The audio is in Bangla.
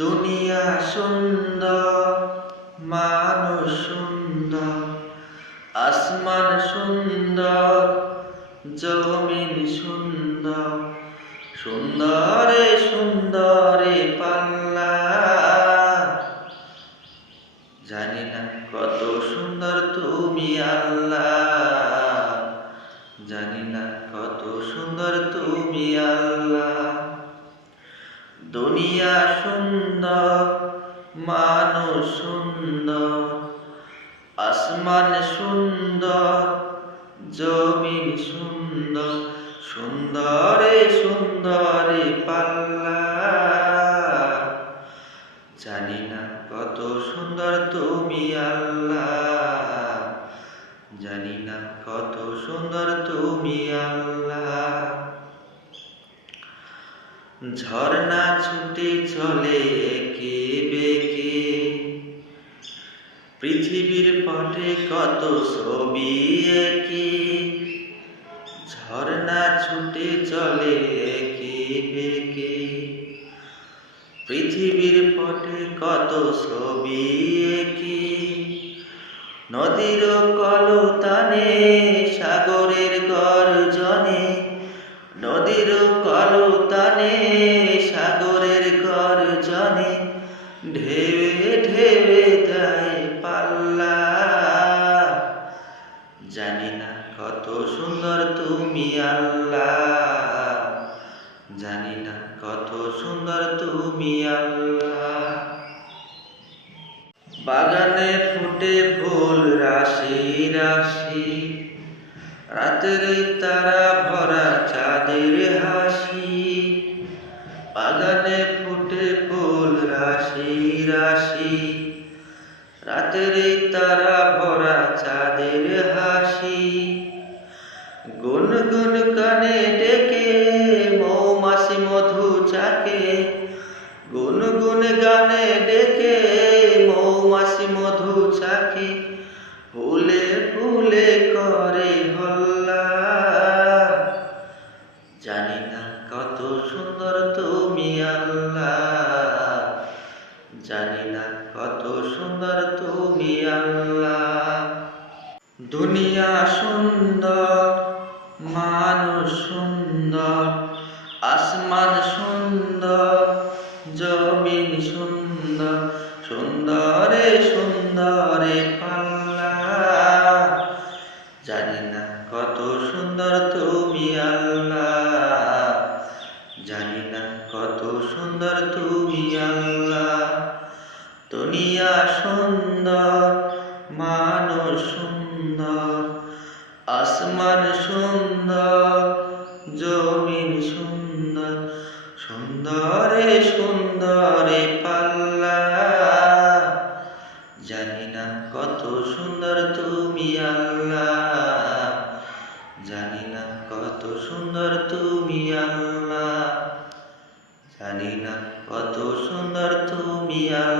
দুনিয়া সুন্দর, মানুষ সুন্দর, আসমান সুন্দর, জমিন সুন্দর, সুন্দরে সুন্দরে পাল্লা। জানি না কত সুন্দর তুমি আল্লাহ, জানি না কত সুন্দর তুমি আল্লাহ। দুনিয়া সুন্দর, মানুষ সুন্দর, আসমান সুন্দর, জমিন সুন্দর, সুন্দরে সুন্দরে পাল্লা। জানি না কত সুন্দর তুমি আল্লাহ, জানি না কত সুন্দর তুমি আল্লাহ। ঝর্ণা ছুটে চলে একে বেঁকে, পৃথিবীর পটে কত ছবি এঁকে। ঝর্ণা ছুটে চলে একে বেঁকে, পৃথিবীর পটে কত ছবি এঁকে। নদীর কলতানে সাগরের গর্জনে, নদীর কলতানে সাগরের গর্জনে, ঢেউয়ে ঢেউয়ে যায় পাল্লা। জানি না কত সুন্দর তুমি আল্লাহ, জানি না কত সুন্দর তুমি আল্লাহ। বাগানে ফুটে ফুল রাশি রাশি, রাতের তারা ভরা চাঁদের হাসি। বাগানে ফুটে ফুল রাশি রাশি, রাতের তারা ভরা চাঁদের হাসি। গুনগুন কানে ডেকে মৌমাছি মধু চাকে, গুনগুন গানে ডেকে মৌমাছি মধু চাকে। ফুলে ফুলে করে হল্লা, জানি না কত সুন্দর তুমি আল্লাহ, জানি না কত সুন্দর তুমি আল্লাহ। দুনিয়া সুন্দর, মানুষ সুন্দর, আসমান সুন্দর, জমিন সুন্দর, সুন্দরে সুন্দরে পাল্লা। জানি না কত সুন্দর তুমি আল্লাহ, জানি না কত সুন্দর তুমি আল্লাহ। দুনিয়া সুন্দর, মানুষ সুন্দর, আসমান সুন্দর, জমিন সুন্দর, সুন্দরে সুন্দরে পাল্লা। জানি না কত সুন্দর তুমি আল্লাহ, জানি না কত সুন্দর তুমি আল্লাহ, জানি না কত সুন্দর তুমি আল্লাহ।